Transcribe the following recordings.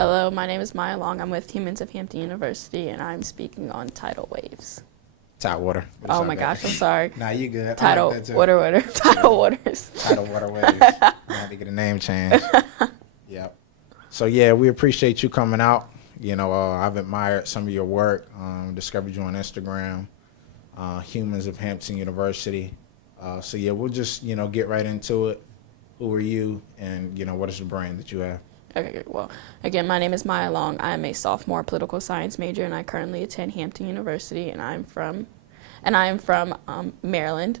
Hello, my name is Maya Long. I'm with Humans of Hampton University, and I'm speaking on Tidal Waves. Tidewater. Oh my gosh, I'm sorry. Nah, you good. Tidal water. Tidal waters. Tidewater Waves. I had to get a name change. Yep. So yeah, we appreciate you coming out. I've admired some of your work. Discovered you on Instagram. Humans of Hampton University. So yeah, we'll just get right into it. Who are you, and what is the brand that you have? Okay, good. Well, again, my name is Maya Long. I am a sophomore political science major, and I currently attend Hampton University, and I am from Maryland.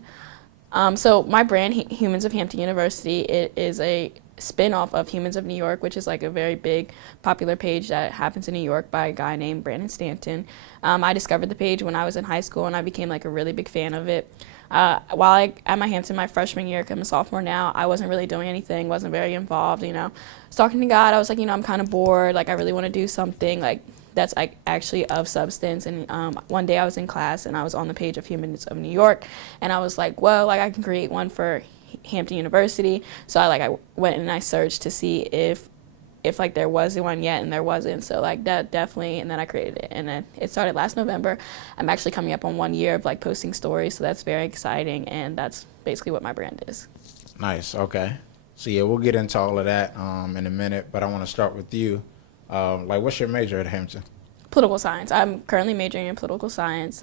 So my brand, Humans of Hampton University, it is a spin-off of Humans of New York, which is like a very big, popular page that happens in New York by a guy named Brandon Stanton. I discovered the page when I was in high school, and I became like a really big fan of it. While at my Hampton, my freshman year, I'm a sophomore now, I wasn't really doing anything, wasn't very involved, I was talking to God. I was like, I'm kind of bored, like I really want to do something like that's like actually of substance. And one day I was in class and I was on the page of Humans of New York, and I was like, well, like I can create one for Hampton University. So I went and I searched to see if like there was one yet, and there wasn't. So like that definitely, and then I created it, and then it started last November. I'm actually coming up on 1 year of like posting stories, so that's very exciting, and that's basically what my brand is. Nice. Okay. So yeah, we'll get into all of that in a minute, but I want to start with you. What's your major at Hampton? Political science. I'm currently majoring in political science.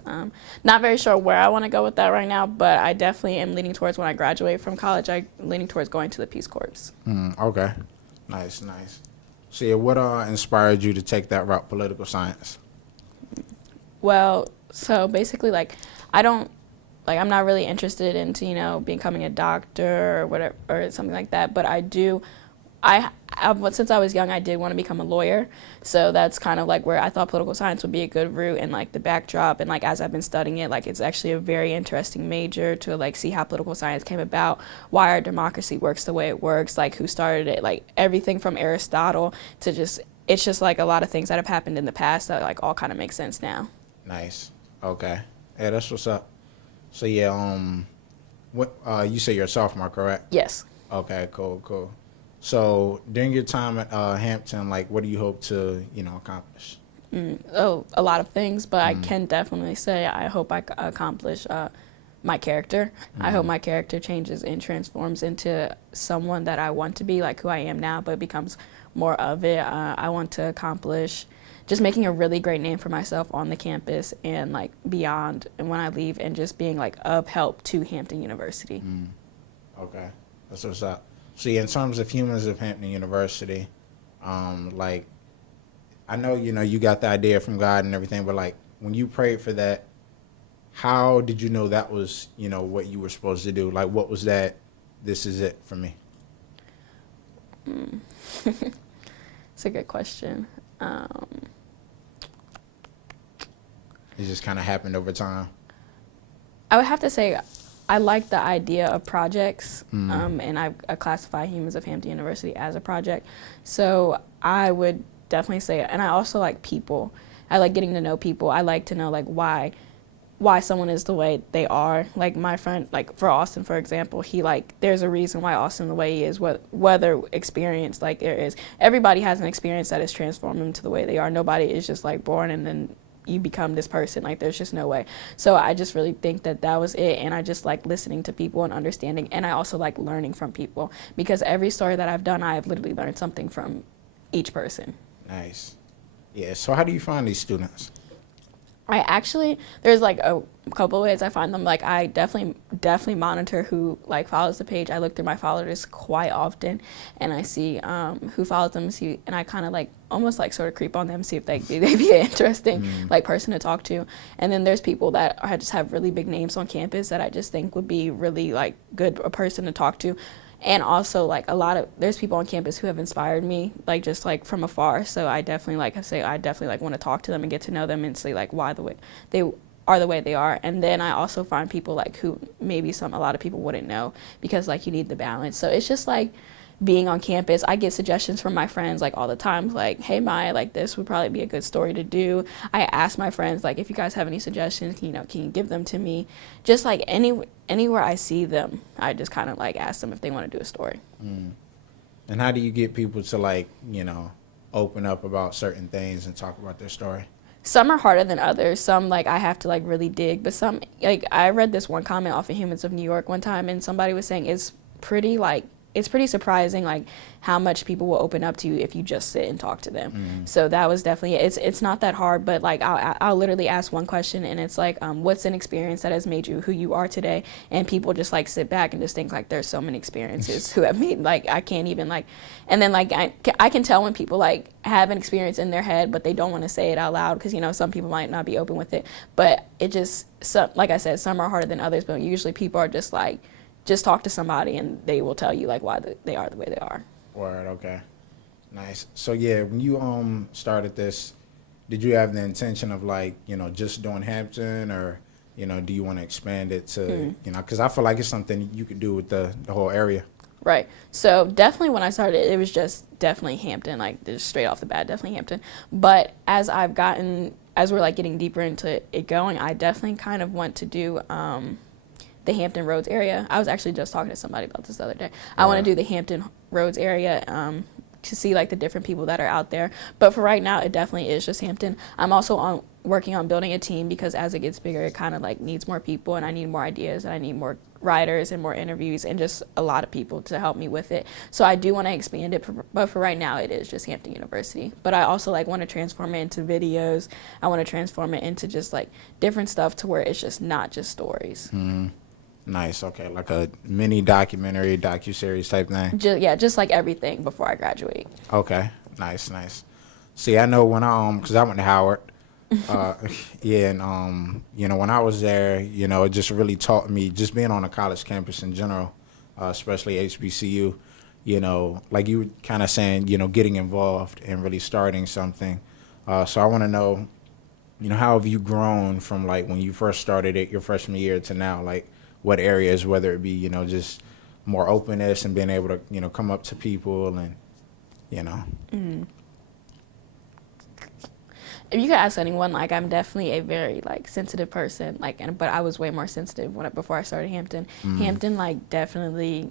Not very sure where I want to go with that right now, but I definitely am leaning towards, when I graduate from college, I'm leaning towards going to the Peace Corps. Okay. Nice. So yeah, what inspired you to take that route, political science? Well, so basically, I'm not really interested into, becoming a doctor or whatever, or something like that, but since I was young, I did want to become a lawyer. So that's kind of like where I thought political science would be a good route, and like the backdrop, and like as I've been studying it, like it's actually a very interesting major to like see how political science came about, why our democracy works the way it works, like who started it, like everything from Aristotle to it's just like a lot of things that have happened in the past that like all kind of make sense now. Nice. Okay. Yeah, that's what's up. So yeah, what you say you're a sophomore, correct? Yes. Okay, cool. So during your time at Hampton, like, what do you hope to, accomplish? A lot of things, but I can definitely say I hope I accomplish my character. I hope my character changes and transforms into someone that I want to be, like who I am now, but becomes more of it. I want to accomplish just making a really great name for myself on the campus and like beyond, and when I leave, and just being like of help to Hampton University. Okay, that's what's up. So yeah, in terms of Humans of Hampton University, like, I know, you got the idea from God and everything, but like when you prayed for that, how did you know that was, what you were supposed to do? Like, what was that, this is it for me? It's a good question. It just kind of happened over time. I would have to say I like the idea of projects, and I classify Humans of Hampton University as a project. So I would definitely say, and I also like people. I like getting to know people. I like to know like why someone is the way they are. Like my friend, like for Austin, for example, there's a reason why Austin the way he is, whether experience, like there is. Everybody has an experience that has transformed them to the way they are. Nobody is just like born and then you become this person. Like there's just no way. So I just really think that was it, and I just like listening to people and understanding, and I also like learning from people, because every story that I've done, I have literally learned something from each person. Nice. Yeah, so how do you find these students? There's like a couple ways I find them. Like I definitely monitor who like follows the page. I look through my followers quite often, and I see who follows them, and I kind of like almost like sort of creep on them, see if they'd be an interesting like person to talk to. And then there's people that just have really big names on campus that I just think would be really like a person to talk to. And also like there's people on campus who have inspired me, like just like from afar. So I definitely want to talk to them and get to know them and see like why they are the way they are. And then I also find people like who maybe a lot of people wouldn't know, because like you need the balance. So it's just like being on campus, I get suggestions from my friends like all the time, like, hey Maya, like this would probably be a good story to do. I ask my friends, like, if you guys have any suggestions, can you give them to me? Just like anywhere I see them, I just kind of like ask them if they want to do a story. And how do you get people to like, open up about certain things and talk about their story? Some are harder than others. Some like I have to like really dig, but some like I read this one comment off of Humans of New York one time, and somebody was saying it's pretty surprising like how much people will open up to you if you just sit and talk to them. So that was definitely it's not that hard, but like I'll literally ask one question and it's like what's an experience that has made you who you are today, and people just like sit back and just think like there's so many experiences who have made like I can't even like, and then like I can tell when people like have an experience in their head but they don't want to say it out loud because you know some people might not be open with it, but it just like I said, some are harder than others, but usually people are just like just talk to somebody and they will tell you like why they are the way they are. Word, okay. Nice. So yeah, when you started this, did you have the intention of like, you know, just doing Hampton, or, you know, do you want to expand it to, you know, because I feel like it's something you could do with the whole area. Right. So definitely when I started, it was just definitely Hampton, like just straight off the bat, definitely Hampton. But as we're like getting deeper into it going, I definitely kind of want to do the Hampton Roads area. I was actually just talking to somebody about this the other day. I want to do the Hampton Roads area to see like the different people that are out there. But for right now, it definitely is just Hampton. I'm also working on building a team because as it gets bigger, it kind of like needs more people, and I need more ideas, and I need more writers and more interviews and just a lot of people to help me with it. So I do want to expand it, but for right now, it is just Hampton University. But I also like want to transform it into videos. I want to transform it into just like different stuff to where it's just not just stories. Nice. Okay, like a mini documentary, docuseries type thing. Just like everything before I graduate. Okay, nice. See, I know when because I went to Howard, yeah, and you know, when I was there, you know, it just really taught me just being on a college campus in general, especially HBCU. You know, like you were kind of saying, you know, getting involved and really starting something. So I want to know, you know, how have you grown from like when you first started it your freshman year to now, like. What areas, whether it be, you know, just more openness and being able to, you know, come up to people and, you know. If you could ask anyone, like I'm definitely a very like sensitive person, like, but I was way more sensitive before I started Hampton. Hampton, like definitely,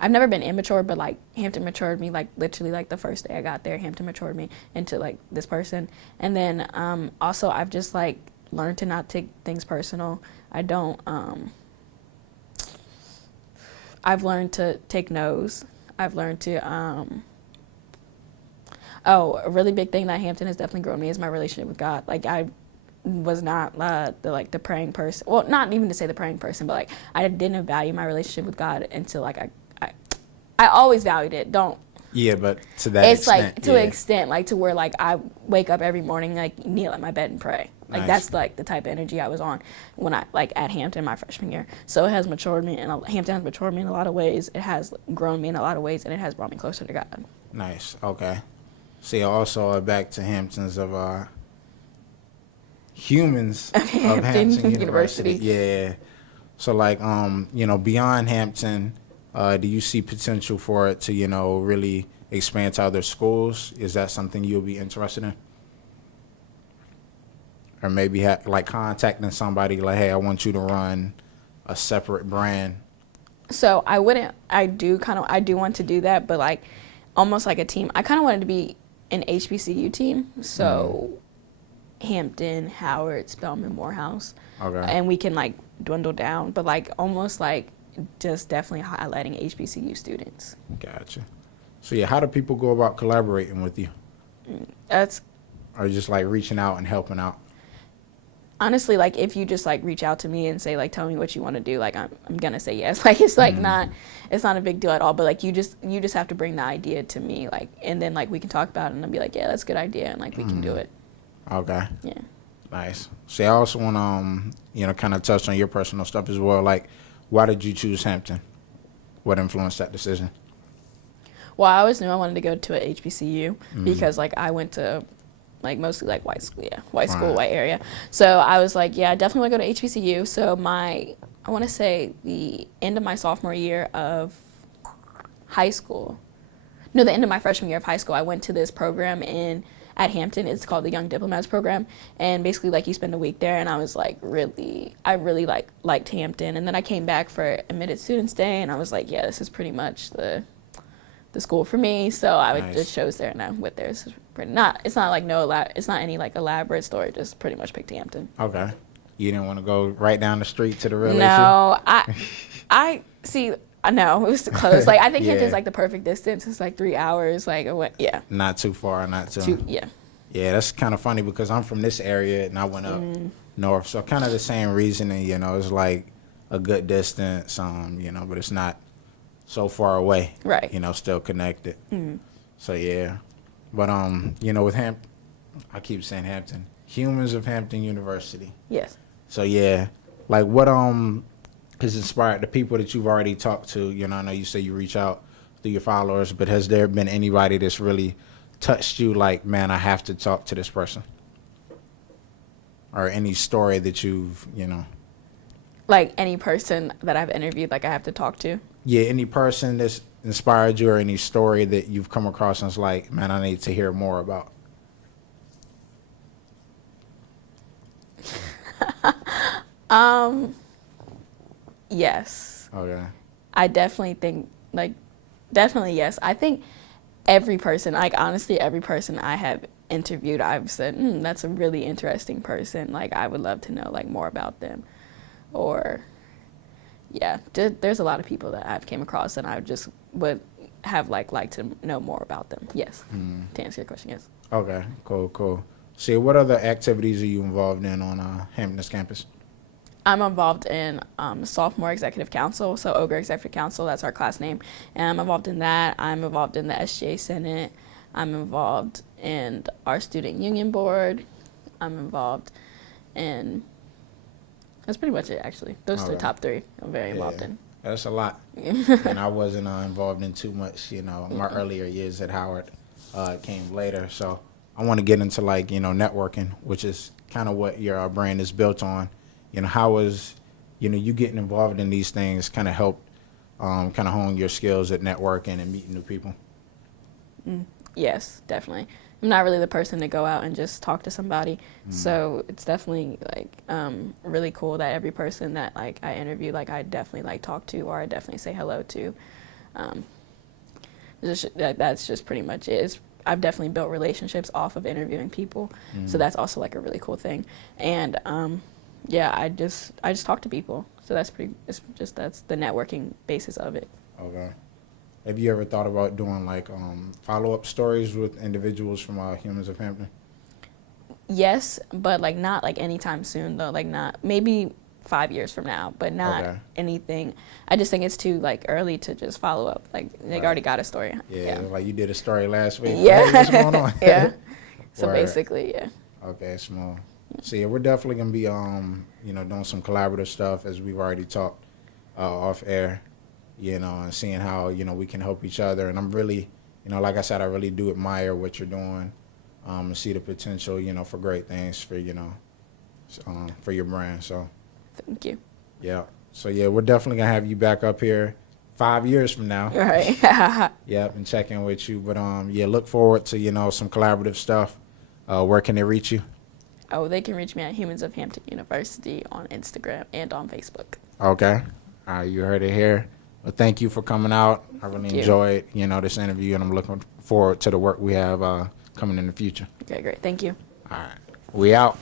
I've never been immature, but like Hampton matured me, like literally like the first day I got there, Hampton matured me into like this person. And then also I've just like learned to not take things personal. I've learned to take no's. I've learned to, a really big thing that Hampton has definitely grown me is my relationship with God. Like I was not the praying person. Well, not even to say the praying person, but like I didn't value my relationship with God until like I always valued it. Yeah, but to that it's extent. It's like to an extent, like to where like I wake up every morning, like kneel at my bed and pray. Like that's like the type of energy I was on when I like at Hampton my freshman year. So it has matured me, and Hampton has matured me in a lot of ways. It has grown me in a lot of ways, and it has brought me closer to God. Nice. Okay. See, also back to Hamptons of Humans of Hampton University. Yeah. So like you know, beyond Hampton, do you see potential for it to, you know, really expand to other schools? Is that something you'll be interested in? Or maybe like contacting somebody like, hey, I want you to run a separate brand. So I do want to do that, but like almost like a team. I kind of wanted to be an HBCU team. So Hampton, Howard, Spelman, Morehouse. Okay. And we can like dwindle down, but like almost like just definitely highlighting HBCU students. Gotcha. So yeah, how do people go about collaborating with you? Or just like reaching out and helping out? Honestly, like if you just like reach out to me and say like, tell me what you want to do, like I'm gonna say yes. Like it's like it's not a big deal at all. But like you just have to bring the idea to me, like, and then like we can talk about it and I'll be like, yeah, that's a good idea, and like we can do it. Okay. Yeah. Nice. See, I also want to you know, kind of touch on your personal stuff as well. Like, why did you choose Hampton? What influenced that decision? Well, I always knew I wanted to go to a HBCU because like I went to like mostly like white school, white area. So I was like, yeah, I definitely want to go to HBCU. So I want to say the end of my sophomore year of high school, no, the end of my freshman year of high school, I went to this program at Hampton. It's called the Young Diplomats Program, and basically like you spend a week there, and I was like I really liked Hampton. And then I came back for Admitted Students Day, and I was like, yeah, this is pretty much the the school for me, so I would Nice. just chose there, and I went there. It's not like it's not any like elaborate story. Just pretty much picked Hampton. Okay. You didn't want to go right down the street to the real issue? No, I see. I know it was too close. Like I think Yeah. Hampton's like the perfect distance. It's like 3 hours. Like yeah. Not too far, not too. Yeah. Yeah, that's kind of funny because I'm from this area and I went up north, so kind of the same reasoning. You know, it's like a good distance, you know, but it's not so far away. Right. You know, still connected. So yeah, but you know, with I keep saying Hampton, Humans of Hampton University. Yes. So yeah, like what has inspired the people that you've already talked to? You know, I know you say you reach out through your followers, but has there been anybody that's really touched you? Like, man, I have to talk to this person, or any story that you've, you know, Like any person that I've interviewed, like I have to talk to. yeah, any person that's inspired you, or any story that you've come across and it's like, man, I need to hear more about. Yes. Okay. I definitely think, like, definitely yes. I think every person, like, honestly, every person I have interviewed, I've said, that's a really interesting person. Like, I would love to know, like, more about them. Or, yeah, there's a lot of people that I've came across and I just would have, like to know more about them. Yes. To answer your question, yes. Okay, cool. See, what other activities are you involved in on Hampton's campus? I'm involved in Sophomore Executive Council, so OGRE Executive Council, that's our class name. And I'm involved in that. I'm involved in the SGA Senate. I'm involved in our Student Union Board. I'm involved in, that's pretty much it, actually. Those are the Okay. top three I'm very involved in. That's a lot. And I wasn't involved in too much, you know. My earlier years at Howard came later. So I want to get into, like, you know, networking, which is kind of what your brand is built on. You know, how was, you know, you getting involved in these things kind of helped kind of hone your skills at networking and meeting new people? Yes, definitely. I'm not really the person to go out and just talk to somebody. So it's definitely like really cool that every person that like I interview, like I definitely like talk to, or I definitely say hello to. That's just pretty much it. I've definitely built relationships off of interviewing people. So that's also like a really cool thing. And yeah, I just talk to people. So that's that's the networking basis of it. Okay. Have you ever thought about doing, like, follow-up stories with individuals from Humans of Hampton? Yes, but like not like anytime soon though. Like not maybe 5 years from now, but not anything. I just think it's too like early to just follow up. Like they already got a story. Yeah, like you did a story last week. Yeah. Hey, what's going on? Yeah. So Word. basically, yeah. Okay, small. So yeah, we're definitely gonna be you know, doing some collaborative stuff, as we've already talked off air, you know, and seeing how, you know, we can help each other. And I'm really, you know, like I said, I really do admire what you're doing, and see the potential, you know, for great things for, you know, for your brand. So Thank you. yeah. So yeah, we're definitely gonna have you back up here 5 years from now. All right. Yep, and check in with you. But yeah, look forward to, you know, some collaborative stuff. Where can they reach you? Oh, they can reach me at Humans of Hampton University on Instagram and on Facebook. Okay. You heard it here. Well, thank you for coming out. I really enjoyed, you know, this interview, and I'm looking forward to the work we have coming in the future. Okay, great. Thank you. All right. We out.